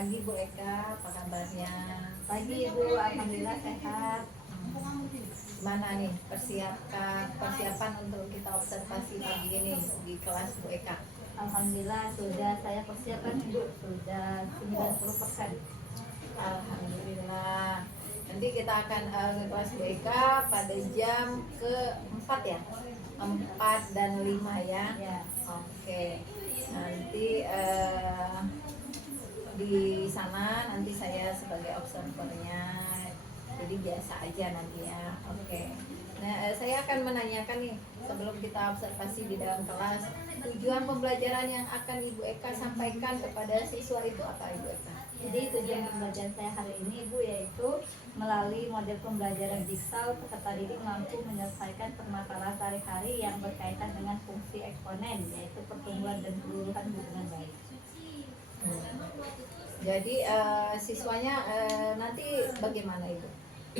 pagi Bu Eka, apa kabarnya? Pagi Ibu, alhamdulillah sehat. Gimana nih persiapan untuk kita observasi pagi ini di kelas Bu Eka? Alhamdulillah sudah saya persiapkan Ibu, sudah 90%. Alhamdulillah. Nanti kita akan kelas Bu Eka pada jam ke-4 ya? 4 dan 5 ya? Ya. Oke. Nanti di sana nanti saya sebagai observernya, jadi biasa aja nanti ya. Oke. Nah, saya akan menanyakan nih sebelum kita observasi di dalam kelas, tujuan pembelajaran yang akan Ibu Eka sampaikan kepada siswa itu apa Ibu Eka? Jadi tujuan pembelajaran saya hari ini Ibu yaitu melalui model pembelajaran Jigsaw peserta didik mampu menyelesaikan permasalahan sehari-hari yang berkaitan dengan fungsi eksponen, yaitu pertumbuhan dan kelulusan dengan baik. Jadi siswanya nanti bagaimana Ibu?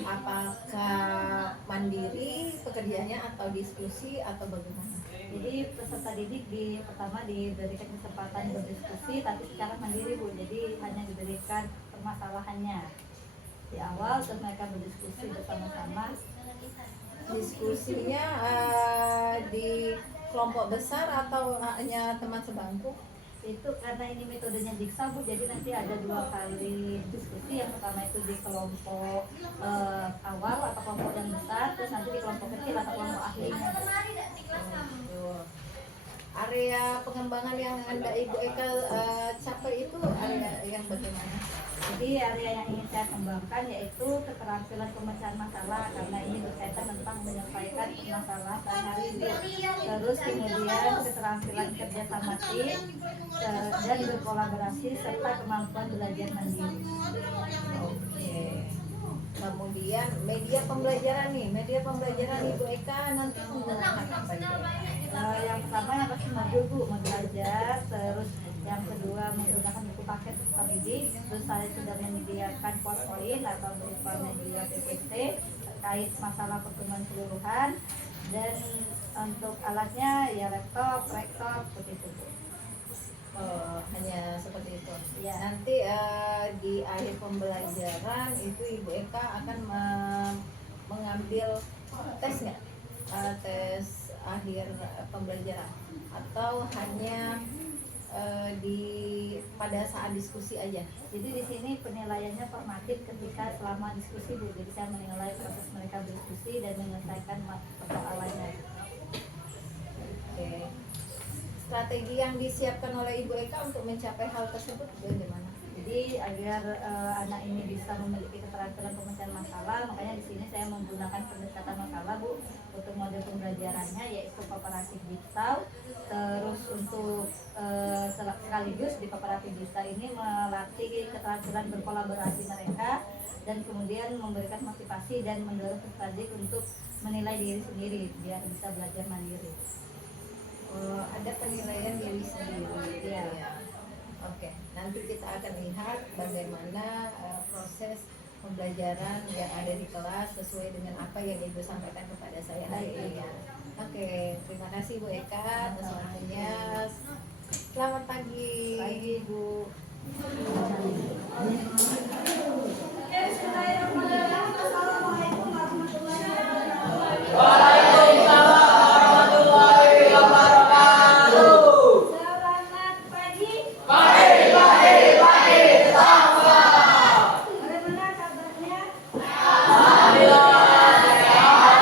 Apakah mandiri pekerjaannya atau diskusi atau bagaimana? Jadi peserta didik pertama diberikan kesempatan berdiskusi tapi secara mandiri Bu. Jadi hanya diberikan permasalahannya di awal, terus mereka berdiskusi bersama-sama. Diskusinya di kelompok besar atau hanya teman sebangku? Itu karena ini metodenya Jigsaw Bu, jadi nanti ada 2 kali diskusi. Yang pertama itu di kelompok awal atau kelompok yang besar, terus nanti di kelompok kecil atau kelompok ahlinya. Area pengembangan yang Anda Ibu Eka capai itu area yang bagaimana? Jadi area yang ingin saya kembangkan yaitu keterampilan pemecahan masalah, karena ini berkaitan tentang menyelesaikan permasalahan sehari-hari. Terus kemudian keterampilan kerja sama tim dan berkolaborasi serta kemampuan belajar mandiri. Oke. Kemudian media pembelajaran Ibu Eka nanti menggunakan apa Ibu Eka? Yang pertama yang pasti modul Bu, modul belajar. Terus yang kedua menggunakan buku paket peserta didik. Terus saya sudah menyediakan PowerPoint atau berupa media PPT terkait masalah pertumbuhan keseluruhan. Dan untuk alatnya ya laptop, seperti itu Bu. Hanya seperti itu. Ya. Nanti di akhir pembelajaran itu Ibu Eka akan mengambil tes nggak? Tes akhir pembelajaran atau hanya pada saat diskusi aja? Jadi di sini penilaiannya formatif ketika selama diskusi Bu. Jadi saya menilai proses mereka berdiskusi dan menyelesaikan persoalannya. Oke. Strategi yang disiapkan oleh Ibu Eka untuk mencapai hal tersebut bagaimana? Jadi agar anak ini bisa memiliki keterampilan pemecahan masalah, makanya di sini saya menggunakan pendekatan masalah Bu untuk model pembelajarannya, yaitu kooperatif Jigsaw. Terus untuk sekaligus di kooperatif Jigsaw ini melatih keterampilan berkolaborasi mereka dan kemudian memberikan motivasi dan mendorong peserta didik untuk menilai diri sendiri biar bisa belajar mandiri. Ada penilaian diri sendiri ya. Oke, nanti kita akan lihat bagaimana proses pembelajaran yang ada di kelas sesuai dengan apa yang Ibu sampaikan kepada saya hari ini ya. Oke, terima kasih Bu Eka atas waktunya. Selamat pagi. Pagi Bu. Assalamualaikum warahmatullahi wabarakatuh. Waalaikumsalam warahmatullahi wabarakatuh. Selamat pagi. Pagi, sama. Bagaimana kabarnya? Alhamdulillah sehat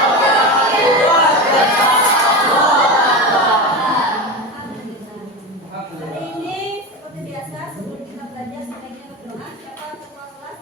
Hari ini seperti biasa sebelum kita belajar sebaiknya berdoa. Siapa ketua kelas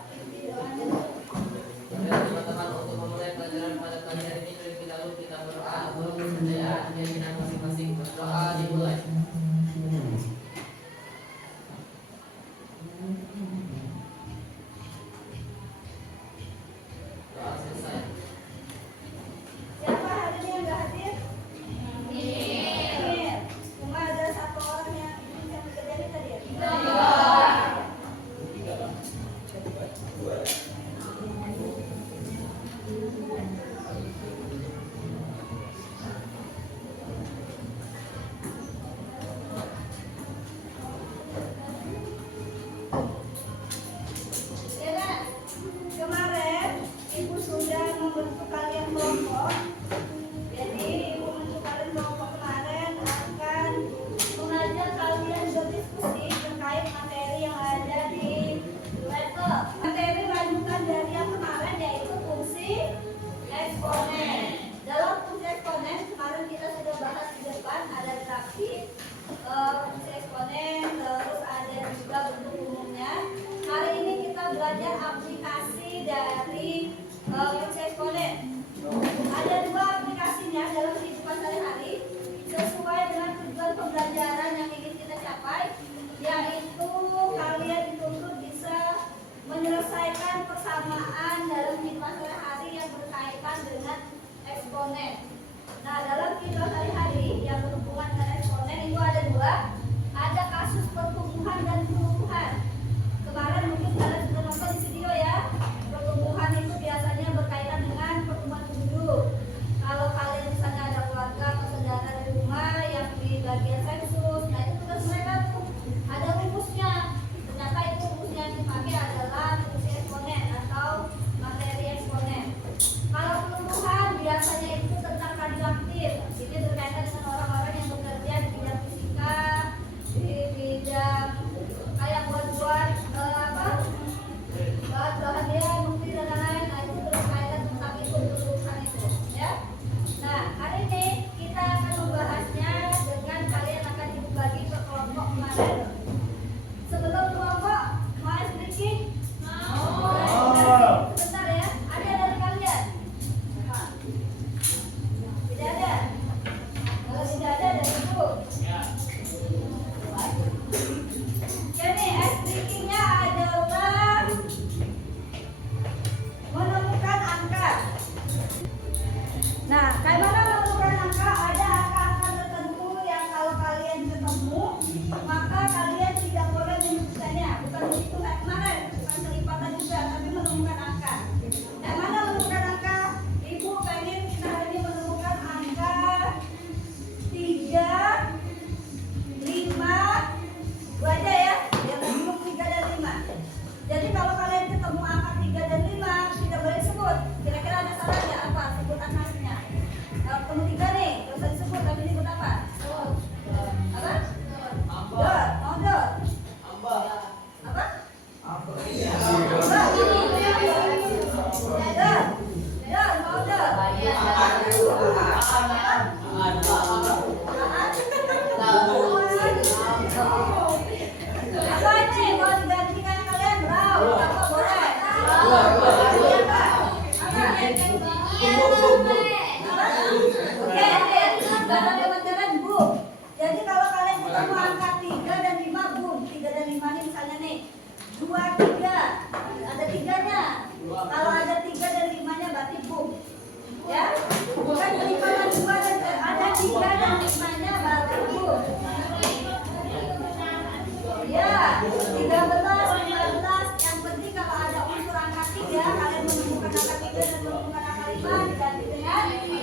13, 15. Yang penting kalau ada unsur angka 3, kalian menemukan angka 3 dan menemukan angka 5 diganti dengan 10.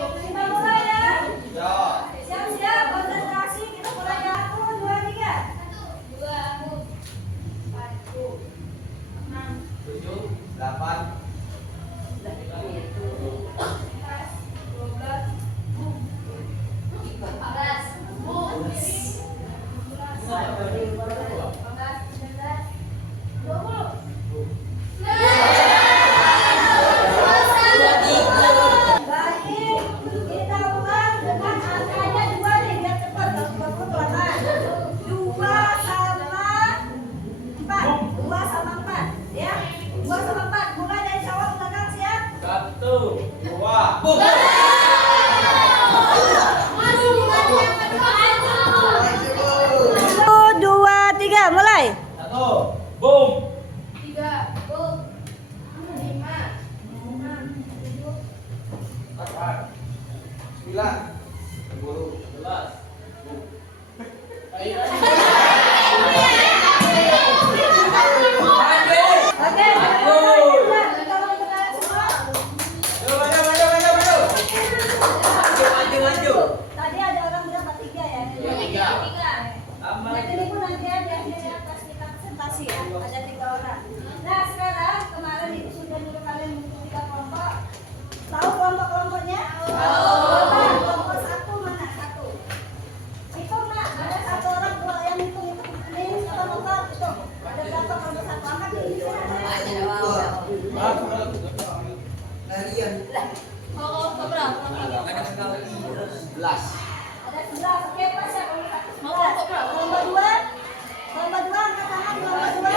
Kita mulai ya. Siap-siap, konsentrasi. Kita mulai ya. 1, 2, 3. 8 Baik, kita ulang dengan angkanya 2 nih, biar cepat. Kalau 20 pelan-pelan. 2 sama 4. 2 sama 4. Ya. 2 sama 4. Mulai dari Syawal belakang, siap? 1 2 1, 2, 3, mulai. 1 boom 8 9 10 11 Oke, tolong kenalan semua. Tadi ada orang bilang 3 ya. Jadi ini pun nanti ada di atas kita presentasi ya. Ada 3 orang. Nah sekarang kemarin itu sudah dulu kalian bentuk 3 kelompok. Tahu kelompok-kelompoknya? Kelompok 1 mana? 1. Hitung nak. Ada 1 orang dua yang hitung. Ini siapa nonton? Hitung. Ada berapa kelompok 1? Angkat di sini. Ada 11. Oke pas ya kelompok 1. Kelompok 2. Kelompok 2 angkat tangan kelompok 2.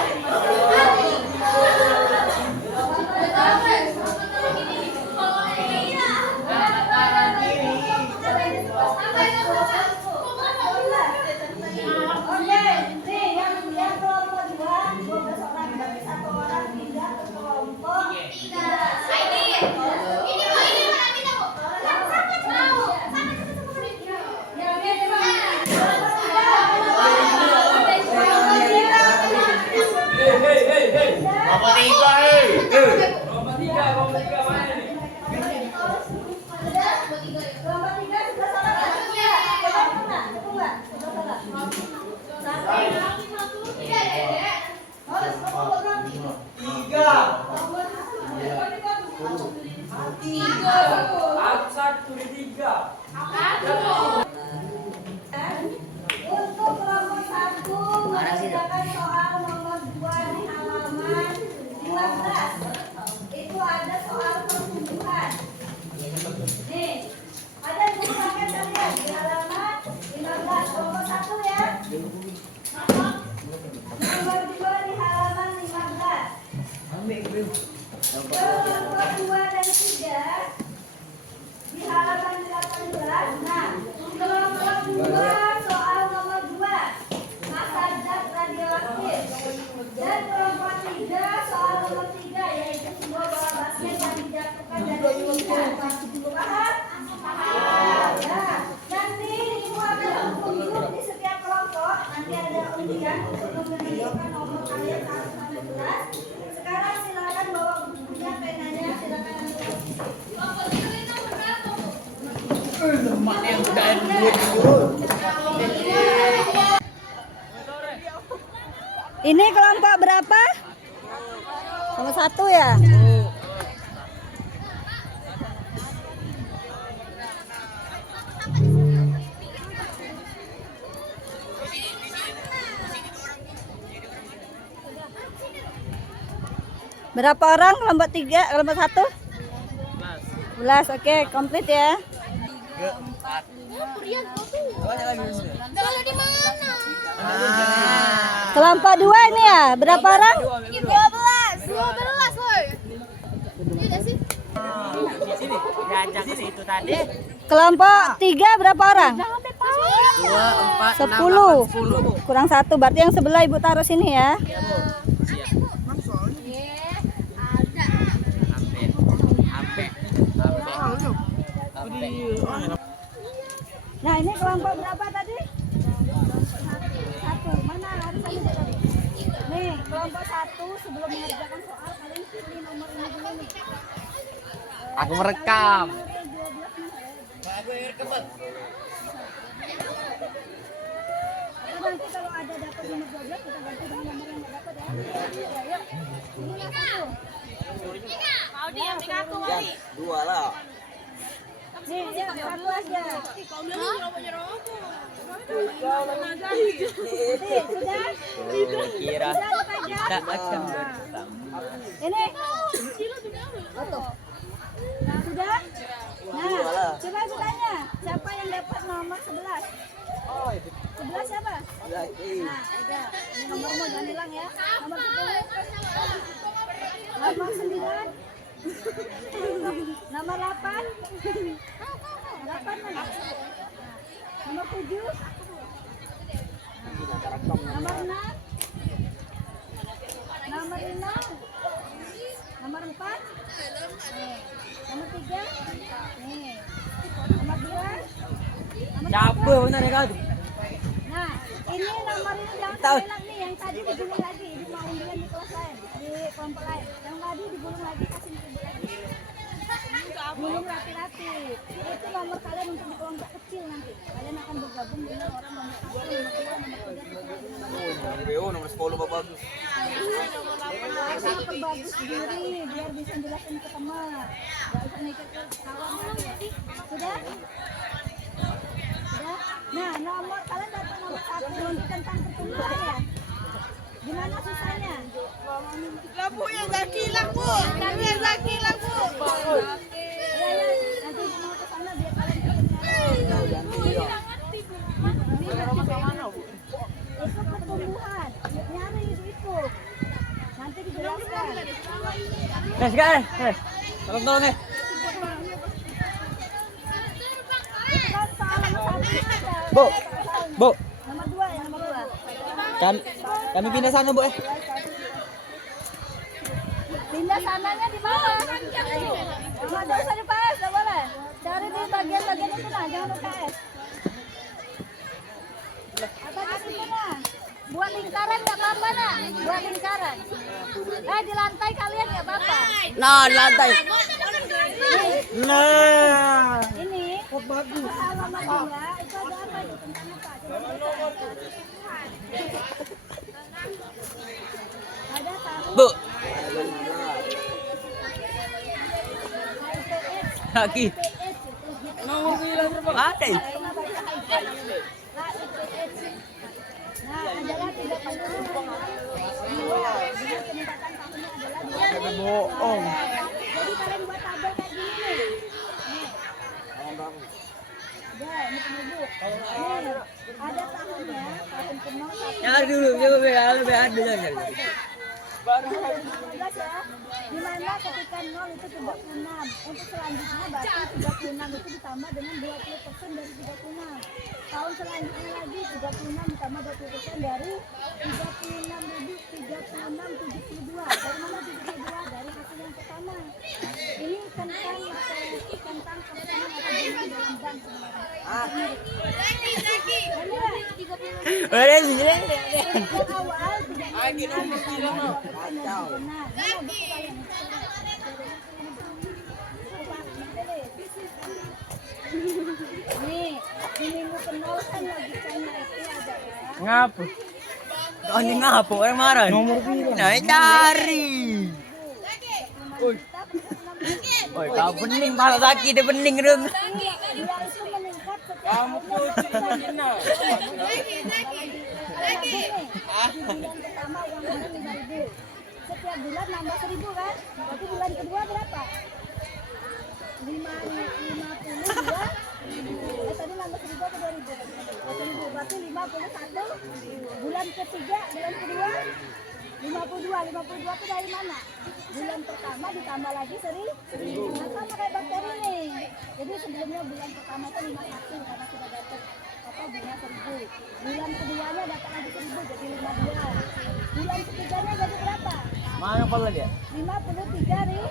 Oke, nih yang kelompok 2, 12 orang berarti 1 orang pindah ke kelompok 3. Untuk kelompok 1 mengerjakan soal nomor 2 di halaman 15. Itu ada soal pertumbuhan. Nih, ada dibukakan kalian di halaman 15. Kelompok 1 ya. Nomor 2 di halaman 15. Kelompok 2 dan 3 di halaman 18. Nah, kelompok 2 soal nomor 2 masa zat radioaktif, dan kelompok 3 soal nomor 3 yaitu sebuah bola basket yang dijatuhkan dari tingkat. Paham? Nah, nanti ibu akan tunjuk di setiap kelompok. Nanti ada undian untuk menentukan nomor kalian 1 sampai 11. Sekarang silakan bawa bukunya, penanya, silakan ambil posisi. Ini kelompok berapa? Nomor 1 ya? Berapa orang kelompok 3, kelompok 1? 11. Oke, komplit ya. Kelompok 2 ini ya, berapa orang? 12 woi. Iya sih? Diajak ke situ tadi. Kelompok 3 berapa orang? 2, 4, 10. Kurang 1, berarti yang sebelah ibu taruh sini ya. Nah ini kelompok berapa tadi? 1. Mana harus 1? itu sebelum mengerjakan soal kalian pilih nomor ini dulu nih. Aku merekam. Nomor 12 nih. Atau nanti kalau ada dapat nomor 12 kita ganti dengan nomor yang nggak dapat ya. Ya, yuk. Ini satu. Mau dia aku Mali. Dua lah. Nih, ya, satu aja. Nih, sudah? Kira Sudah dipegang? kita akan bersama. Ini. Tuh. Nah, sudah? Nah, coba aku tanya, siapa yang dapat nomor 11? 11 siapa? Nah, udah. Ini nomormu jangan hilang ya. Nomor 10. Nomor 9. Nomor 8. 8 mana? Nomor 7. Nomor 6. Nomor 5. Nomor 4. Nih. Nomor 3. Nih. Nomor 2. Nomor Siapa 3. benar ya kau? Nah, ini nomor ini jangan sampai hilang nih. Yang tadi digulung lagi di mau undian di kelas lain, di kelompok lain. Yang tadi digulung lagi, kasih ibu lagi. Gulung rapi-rapi. Itu nomor kalian untuk di kelompok kecil nanti. Kalian akan bergabung dengan orang nomor 1, nomor 2, nomor 3, BO nomor 10 bagus. harus memperbagus diri biar bisa jelasin ke teman. Gak usah mikir ke kawan nanti. Sudah? Sudah? Nah, nomor kalian dapat nomor 1 nanti tentang pertumbuhan ya. Gimana susahnya? Lampu yang zaki hilang, Bu. Yang zaki hilang, Bu. Ya, ya, nanti mau ke sana biar kalian ketemu. Itu pertumbuhan. Nyari itu. Nanti dijelaskan. Guys. Tolong nih. Itu kan soal nomor 1. Bu. Bu. Nomor 2 ya, nomor 2. Kami pindah sana, Bu. Pindah sananya di mana? Nggak usah di PS, nggak boleh. Cari di bagian-bagian itu nah, jangan di PS. Atau di situ nah. Buat lingkaran nggak apa-apa nah. Buat lingkaran. Di lantai kalian nggak apa-apa. Nah, di lantai. Nih, Nah. ini. Bagus. Halaman 2 itu ada apa itu tentang apa? Ada tahu. Bu. HIPS. Lagi. HIPS itu. Ada. Nah, adalah 36. Peningkatan tahunnya adalah 2. Bohong. Jadi kalian buat tabel kayak gini nih. Nih. Udah, ini penyebu. Nih, ada tahunnya, tahun ke-0, Nyari dulu, coba lebih ada jangan. tahun 2015 ya. Di mana ketika 0 itu 36. Untuk selanjutnya berarti 36 itu ditambah dengan 20% dari 36. Tahun selanjutnya lagi 36 ditambah 20% dari 36.3672. Dari mana 72? Dari hasil yang pertama. Ini tentang persamaan atau jumlah dalam bank sebenarnya. Ada sih. Yang awal 36 nih, di minggu ke-0 kan logikanya itu adalah Ngapa? Anjing ngapa? Orang marah. Nomor berapa? Nah, cari. Oi, kau bening malah lagi dia bening dong. dia itu meningkat setiap kamu lagi bulan pertama uang mana 5.000, setiap bulan nambah 1.000 kan, berarti bulan kedua berapa? 52. Tadi nambah 1.000 atau 2.000? 1.000, berarti 51. Bulan ketiga, bulan kedua 52 itu dari mana? Bulan pertama ditambah lagi 1.000. Nah, sama kayak bakteri nih. Jadi sebelumnya bulan pertama itu 51 karena sudah dapat bunga 1.000. Bulan keduanya dapat lagi 1.000 jadi 52. Bulan ketiganya jadi berapa? Mana pala dia? 53.000.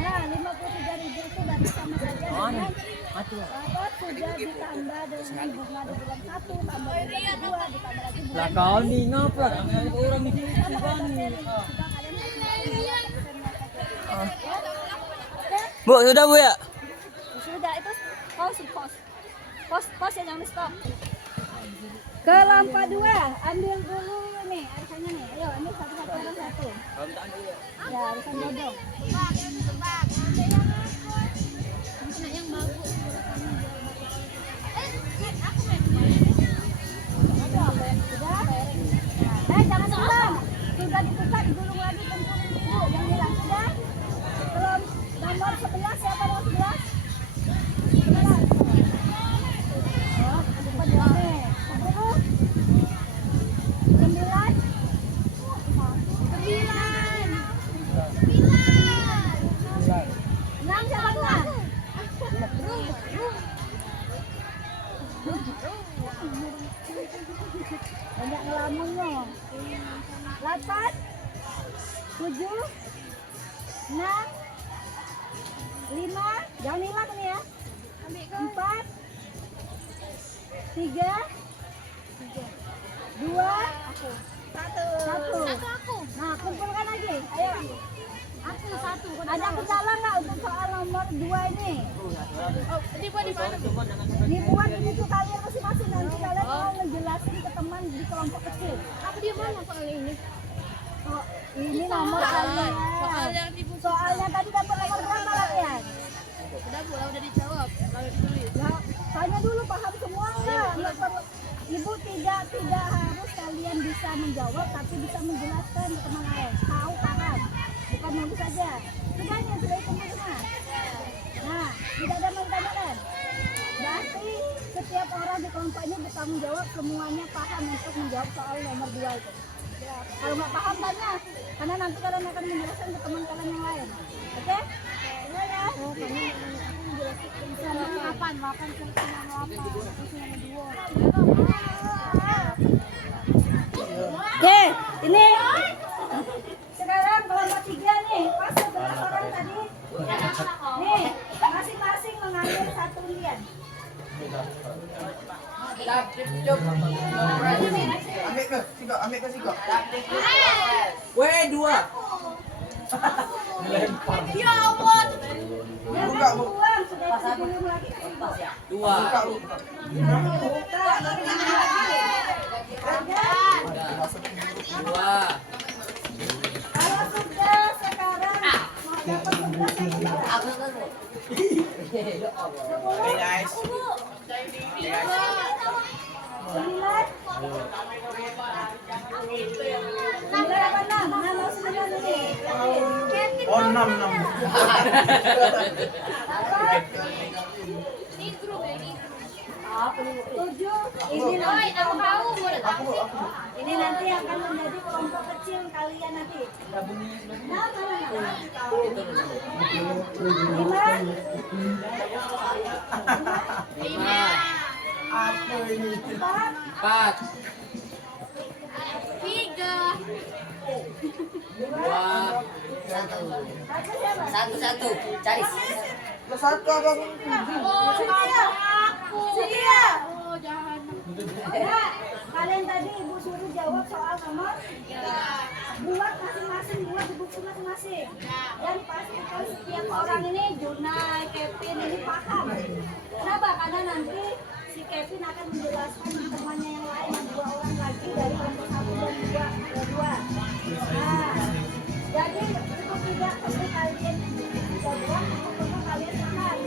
Nah, 53.000 itu berarti sama saja dengan Sahabat sudah ditambah dengan bunga di bulan 1, tambah bulan 2, ditambah lagi bulan Lah kau ni ngapa? Orang ni Sudah kalian Bu, sudah Bu ya? sudah itu pos ya, jangan di stop. Ke lampa 2, ambil dulu nih arisannya nih. Ayo, ini satu-satu orang satu. Ya, arisan bodong. Yang bagus. Jangan hilang. Sudah dibuka, digulung lagi, kumpulin dulu. Jangan hilang. Sudah. Belum. Nomor 11, siapa nomor 11? 11. Oh, lupa dua nih. 10. 9. 6 siapa tuh? Banyak ngelamunnya. 8, 7, 6, 5, jangan hilang nih ya. 4, 3, 2, 1. Nah, kumpulkan lagi. Ayo. Aku 1. Ada kendala nggak untuk soal nomor 2 ini? Dibuat di mana? Dibuat di buku kalian masing-masing. Nanti kalian mau ngejelasin ke teman di kelompok kecil. Aku di mana soal ini? Oh, ini nomor kalian. Soalnya tadi dapat nomor berapa kalian? Udah dijawab. Lalu ditulis. Nah, tanya dulu paham semua enggak? Nggak perlu. Ibu tidak harus kalian bisa menjawab, tapi bisa menjelaskan ke teman lain. Tahu paham, bukan nulis saja. Sudah kumpul semua. Nah, tidak ada menanyakan. Berarti setiap orang di kelompok ini bertanggung jawab semuanya paham untuk menjawab soal nomor 2 itu. Kalau nggak paham tanya, karena nanti kalian akan menjelaskan ke teman kalian yang lain. Oke? Iya ya. Oh, kamu menjelaskan kapan? Makan sama apa? Oke, ini sekarang kelompok 3 nih, pas 11 orang tadi. Nih, masing-masing mengambil 1 lilian. Ambil ke siko. Weh, 2. Ya Allah. Jangan buang, sudah sebelum lagi ke situ. 2. Buka, baru ini lagi. Ada. 2. Kalau sudah sekarang mau dapat 11 yang sudah. 10. Hey guys. 9. 9 apa 6? 6 mau 9 ini. Oh 6. 7. Ini nanti ini nanti akan menjadi kelompok kecil kalian nanti. 5. Apa ini? 4. 4. 3. 2. Satu. Cari. Satu abang. Oh, aku. Sedia. Oh, jangan. Nah, kalian tadi ibu suruh jawab soal nomor. Buat masing-masing, buat di buku masing-masing. Dan pastikan setiap orang ini, Junai, Kevin ini paham. Kenapa? Karena nanti si Kevin akan menjelaskan temannya yang lain, 2 orang lagi dari kelompok 1 dan 2. Nah, jadi itu tidak perlu kalian jawab, pokoknya kalian paham.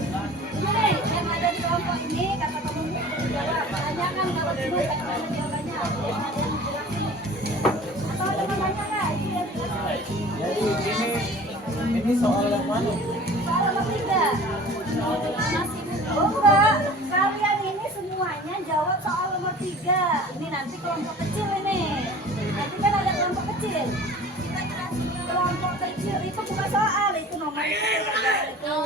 Ini yang ada di kelompok ini, kata temen jawab. Tanyakan kalau bingung bagaimana jawabannya. Yang ada yang menjelaskan. Atau ada yang nanya nggak? Itu yang jelasin. Jadi ini soal yang mana? Soal nomor 3. Oh enggak, kalian ini semuanya jawab soal nomor 3. Ini nanti kelompok kecil ini. Nanti kan ada kelompok kecil. Kelompok kecil itu bukan soal, itu nomor itu.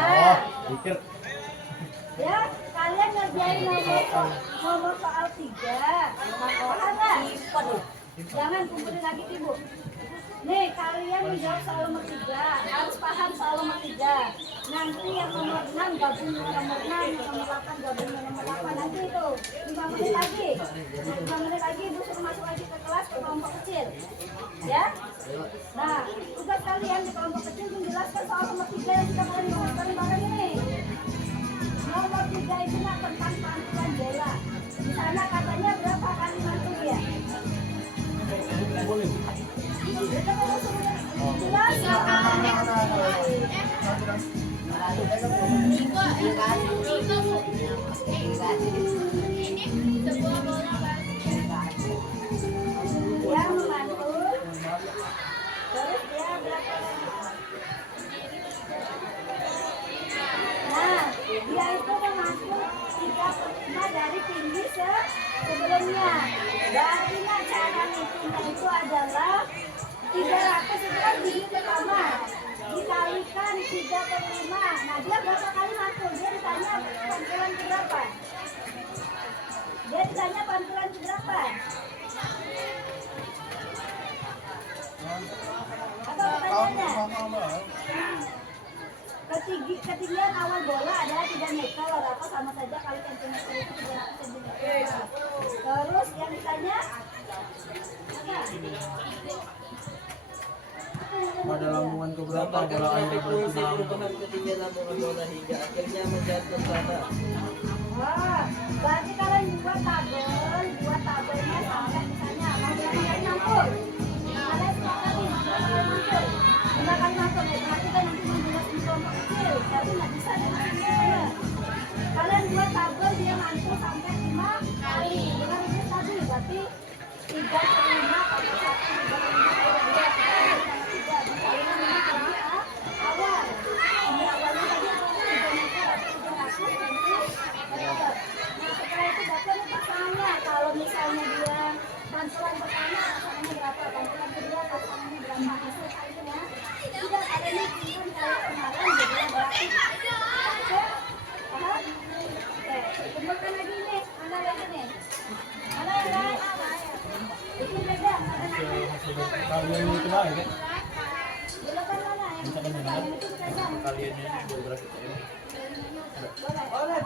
Nah, Pikir. ya kalian ngerjain nomor soal 3. Paham nggak? Jangan kumpulin lagi ibu. Nih kalian menjawab soal nomor 3, harus paham soal nomor 3. nanti yang nomor 6 gabung dengan nomor 6, yang nomor 8 gabung dengan nomor 8. Nanti itu 5 menit lagi. 5 menit lagi Ibu suruh masuk lagi ke kelas ke kelompok kecil. Ya. Nah, tugas kalian di kelompok kecil menjelaskan soal nomor 3 yang sudah kalian bahas bareng-bareng ini. Nomor 3 itu tentang pantulan bola. Di sana katanya berapa kali mantul ya? Jelas dia memantul, terus dia berapa lagi? Nah, dia itu memantul 3/5 dari tinggi sebelumnya. Berarti nah, cara ngitungnya itu adalah 300 itu kan tinggi pertama dikalikan 3/5. Nah, dia berapa kali mantul? Dia ditanya pantulan ke berapa? Dia ditanya pantulan ke berapa? Apa pertanyaannya? Ketinggian awal bola adalah 3 meter, apa sama saja kali centimeter itu 300 cm. Terus yang ditanya Pada lambungan keberapa bola air perubahan ketiga lambungan bola hingga akhirnya menjatuh ke tanah. wah, berarti kalian buat tabelnya sampai misalnya mau berapa kali mantul? Kalian sepakati berapa kali mantul? 5 kali mantul ya, berarti kan nanti menjelaskan kelompok kecil, jadi nggak bisa dengan semuanya. Kalian buat tabel dia mantul sampai 5 kali, dengan itu tadi berarti 3/5 kali 1, 3/5 kali 2, 3 bisa ini memang awal. Ini awalnya tadi apa? 3 meter atau 300 nanti meter. Nah setelah itu baca nih pasangannya. Kalau misalnya dia pantulan pertama pasangannya berapa, pantulan kedua pasangannya berapa, hasil kalinya tidak ada nih pilihan kayak kemarin jadinya berarti. Oke? Paham? Oke, kumpulkan lagi nih. Mana lagi nih? Mana yang lain? Itu beda. kalian itu baik kan? Belokan mana yang itu pegang. Kalian ini bergerak Boleh.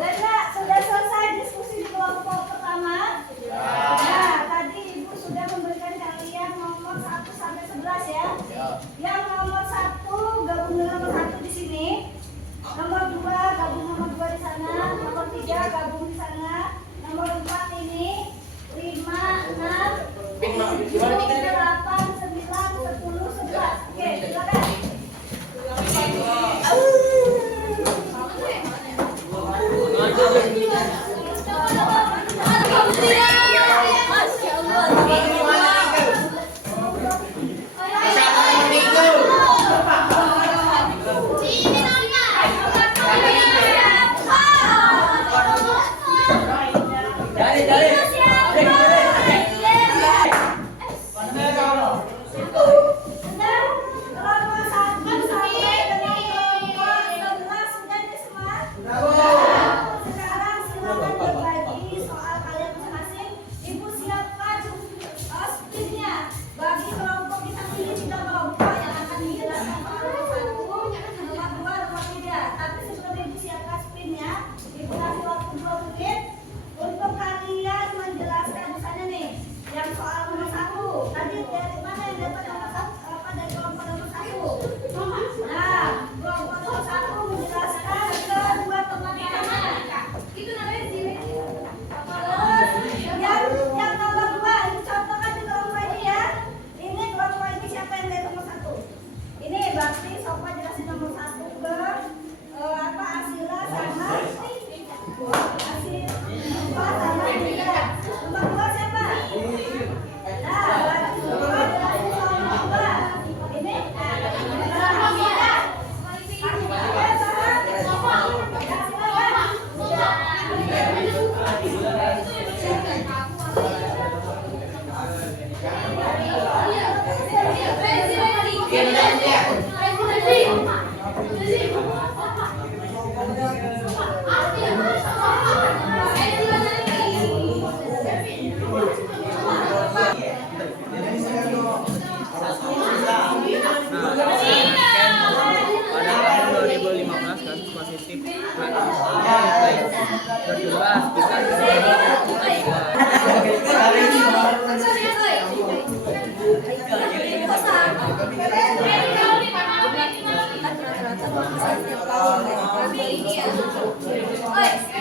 Baiklah, sudah selesai diskusi di kelompok pertama. Nah, tadi Ibu sudah memberikan kalian nomor 1 sampai 11 ya. Yang nomor 1 gabung dengan nomor 1 di sini. Nomor 2 gabung nomor 2 di sana. Nomor 3 gabung di sana. Nomor 4 ini 5, 6, 7, 8, 9, 10, 11. Oke, silakan. Sekarang silakan berbagi soal kalian masing-masing. Ibu siapkan speednya bagi kelompok kita pilih 3 kelompok yang akan dijelaskan nomor 1, nomor 2, nomor 3. Tapi sebelum Ibu siapkan speednya, Ibu kasih waktu 2 menit untuk kalian menjelaskan misalnya nih yang soal nomor 1. Tadi dari mana yang dapat nomor 1? Apa dari kelompok nomor 1? Nah, kelompok nomor 1 menjelaskan ke 2 teman-teman. Itu namanya sini. Terus yang nomor 2 ini contohkan di kelompok ini ya. Ini kelompok ini siapa yang dari nomor 1? Ini berarti Sofa jelasin nomor 1 ke Asila sama Sofa sama Dinda. Nomor 2 siapa? Nah, berarti Sofa jelasin soal nomor 2. Ini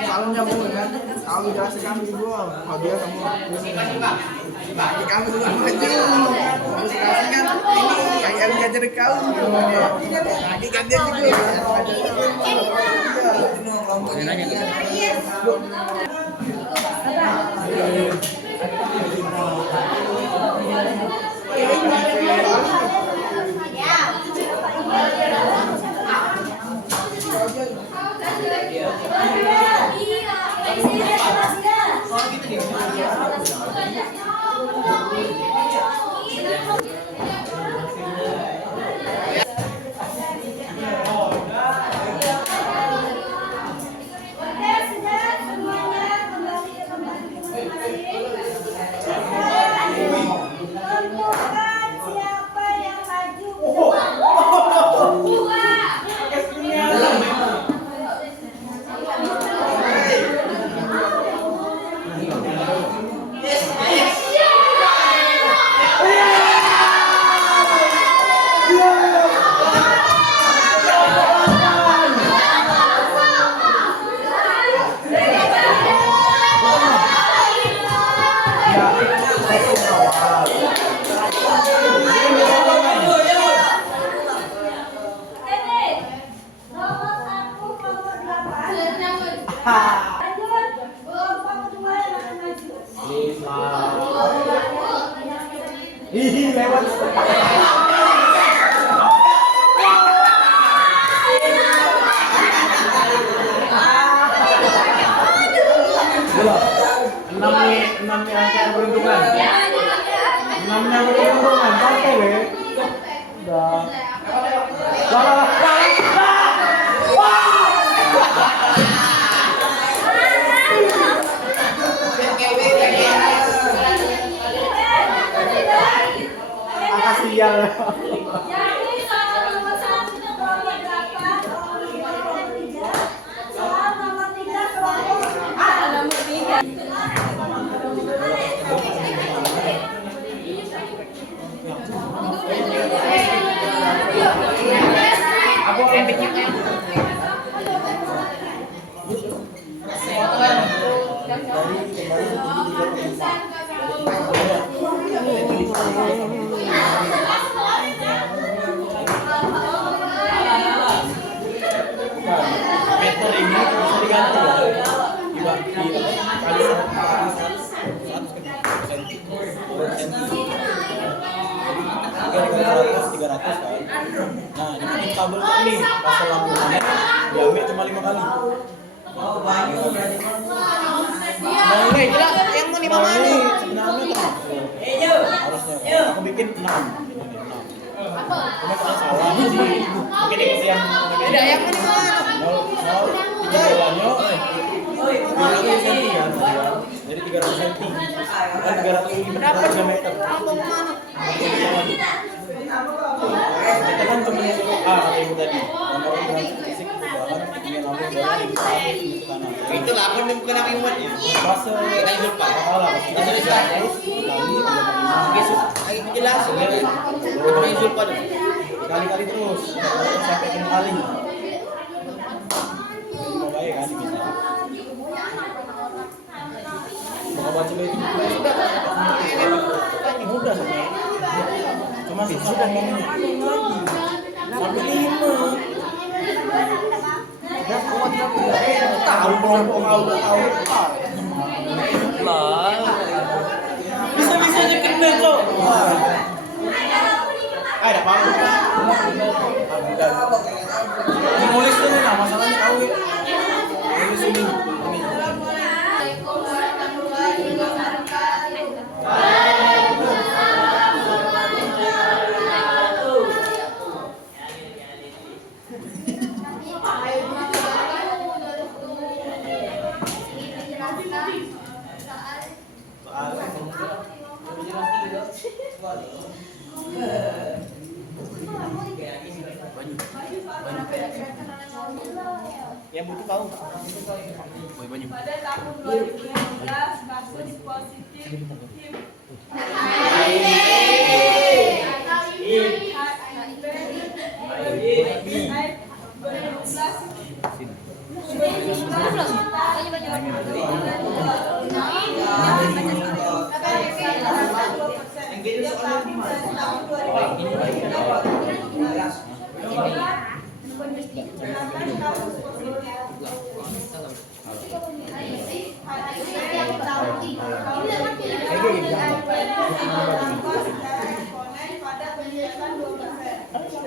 Kalau nyambung kan, kalau jelasin kami gua, kalau dia kamu kamu juga maju. Terus kasih kan ini yang diajar kau. Lagi kan dia juga. Tentukan siapa yang maju. Ih, lewat. Enam nih angka keberuntungan. Enamnya keberuntungan, pakai deh. Udah. Kasihan. Jadi soal nomor 1 kelompok 8, soal nomor 2 3, soal nomor 3 kelompok Meter ini bisa diganti ya. Kali 300 kan. Nah, ini kabel ini pasal lampunya diambil cuma 5 kali. Nah, jelas yang mau 5 kali sebenarnya harusnya aku bikin 6. Cuma kalau salah jadi mungkin ikut yang beda yang mana? 300 cm kan? Jadi 300 cm. Kan 300 cm berapa 3 meter? Kita kan cuma kata ibu tadi. Kalau dengan fisik perubahan dengan lambung jalan di tanah. Itu lah aku bukan aku ingatnya. Fase Kita hidup pak. salah. Itu sudah. Ayo jelas ya. Kita hidup pak. Kali-kali terus sampai 5 kali. Baik kan bisa. Mau baca itu sudah. Ini mudah sebenarnya. Cuma susah ngomongnya. Sampai 5. Ya kuatnya tahu kalau tahu. Bisa-bisanya kena kok. Ada apa? Nulis ini nah masalahnya tahu. Nulis ini. Yang butuh tahu nggak? Banyak. Pada tahun 2015 kasus positif HIV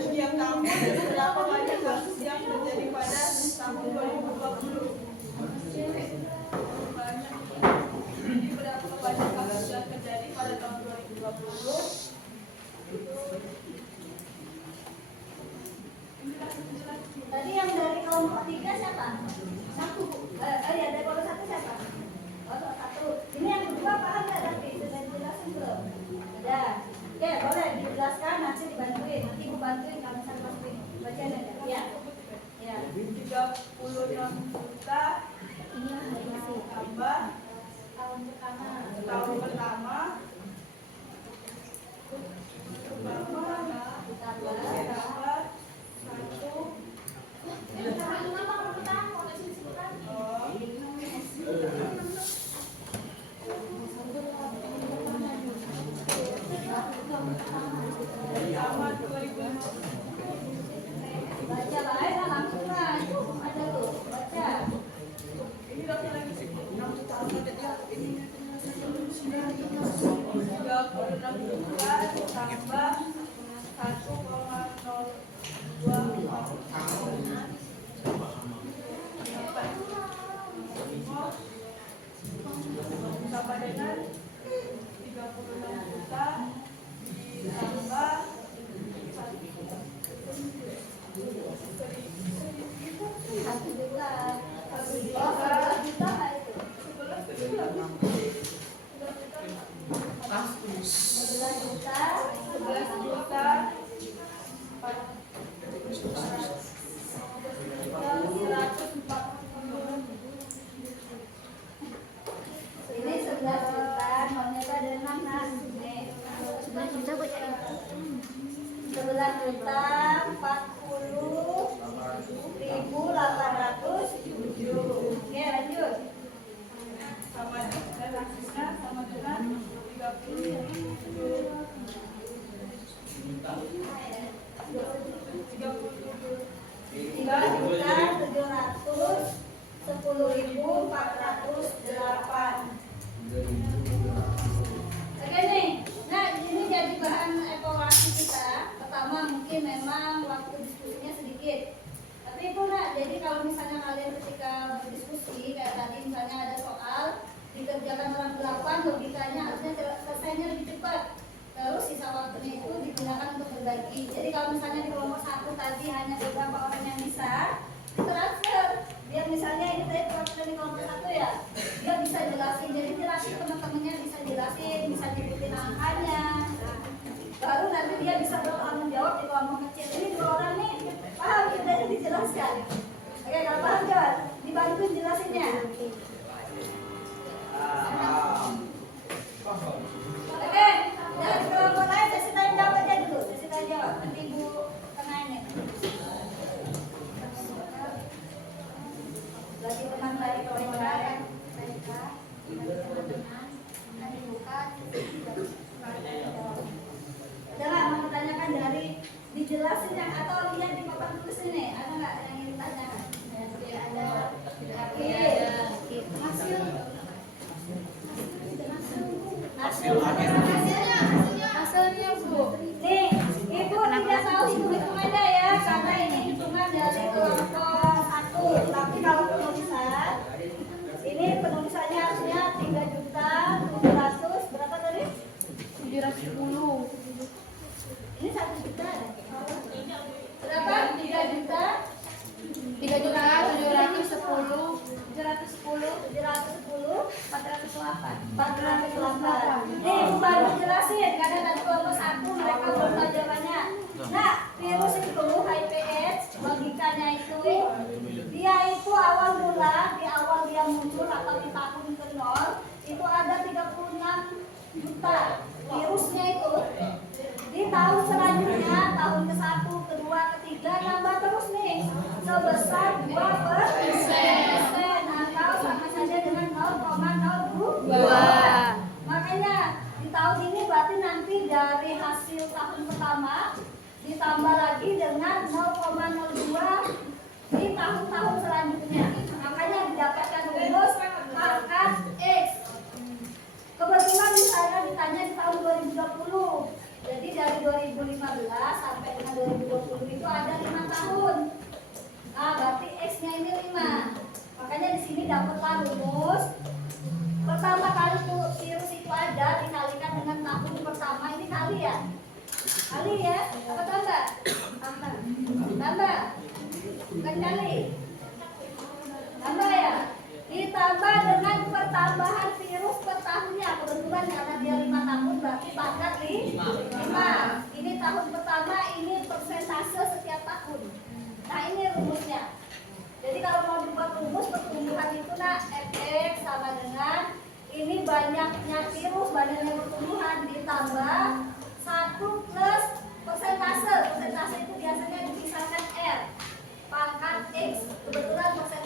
Setiap tahun berapa banyak kasus yang terjadi pada tahun 2020? Banyak. Jadi berapa banyak kasus yang terjadi pada tahun 2020? Tadi yang dari kelompok 3 siapa? Satu. Ya dari kelompok 1 siapa? Kelompok 1. Ini yang kedua paham nggak tadi? Sudah dijelasin belum? Sudah. Oke, boleh dijelaskan, nanti dibantuin. Nanti ibu bantuin kalau misalnya bantuin. Baca aja. Ya. Ya. 36 juta tambah Tahun pertama. tahun pertama tambah 1 Baca baik lah langsung lah. Itu ada tuh. Baca. ini dokter lagi 36 juta tambah 1,02 sama dengan 36 juta ditambah 1 juta. Oh, 11 juta nggak itu? 11 juta. 11 juta 140. Ini 11 juta, maunya ada 6 nah. 11 juta buat 11 juta 40.807. Oke, lanjut. sama dengan sama dengan 3.710.408. Oke nih, nah ini jadi bahan evaluasi kita. Pertama mungkin memang waktu diskusinya sedikit. Tapi itu nak, jadi kalau misalnya kalian ketika berdiskusi kayak tadi misalnya ada soal dikerjakan orang 8, logikanya harusnya selesainya lebih cepat. Terus sisa waktunya itu digunakan untuk berbagi. Jadi kalau misalnya di kelompok 1 tadi hanya beberapa orang yang bisa, transfer. Biar misalnya ini tadi transfer di kelompok 1 ya, dia bisa jelasin. Jadi jelasin teman-temannya bisa jelasin, bisa nyebutin angkanya. Baru nanti dia bisa bertanggung jawab di kelompok kecil. Ini 2 orang nih, paham sudah dijelaskan. Oke, kalau paham jawab, dibantu jelasinnya. Oke, dari kelompok lain sesi tanya jawab aja dulu. Sesi tanya jawab, nanti ibu tengah ini. Lagi teman dari kelompok lain. Ada nggak mau ditanyakan dari dijelasin yang atau lihat di papan tulis ini? Ada nggak yang ingin ditanyakan? Ada. Hasilnya Bu. Nih, Ibu tidak tahu hitung-hitungannya ya, karena ini hitungan dari kelompok 1. Tapi kalau penulisan, ini penulisannya harusnya 3.700.000 berapa tadi? 710. Ini 1 juta. Berapa? 3 juta. 408. Nih, baru jelasin karena tadi kelompok 1 mereka belum tahu jawabannya. Nah, virus itu HIV/AIDS logikanya itu dia itu awal mula di awal dia muncul atau di tahun ke-0 itu ada 36 juta virusnya itu. Di tahun selanjutnya, tahun ke-1, ke-2, ke-3 nambah terus nih sebesar 2%. ditambah lagi dengan 0,02 di tahun-tahun selanjutnya. Makanya didapatkan rumus pangkat X. Kebetulan misalnya ditanya di tahun 2020. Jadi dari 2015 sampai dengan 2020 itu ada 5 tahun. Nah, berarti X-nya ini 5. Makanya di sini dapatlah rumus. Pertama kali virus itu ada dikalikan dengan tahun pertama, ini kali ya? Kali ya? Apa tambah? Tambah. Bukan kali. Tambah ya? Ditambah dengan pertambahan virus per tahunnya. Kebetulan karena dia 5 tahun berarti pangkat 5. Ini tahun pertama, ini persentase setiap tahun. Nah ini rumusnya. Jadi kalau mau dibuat rumus pertumbuhan itu fx sama dengan ini banyaknya virus, banyaknya pertumbuhan ditambah 1 plus persentase. Persentase itu biasanya dipisahkan R pangkat X. Kebetulan persentase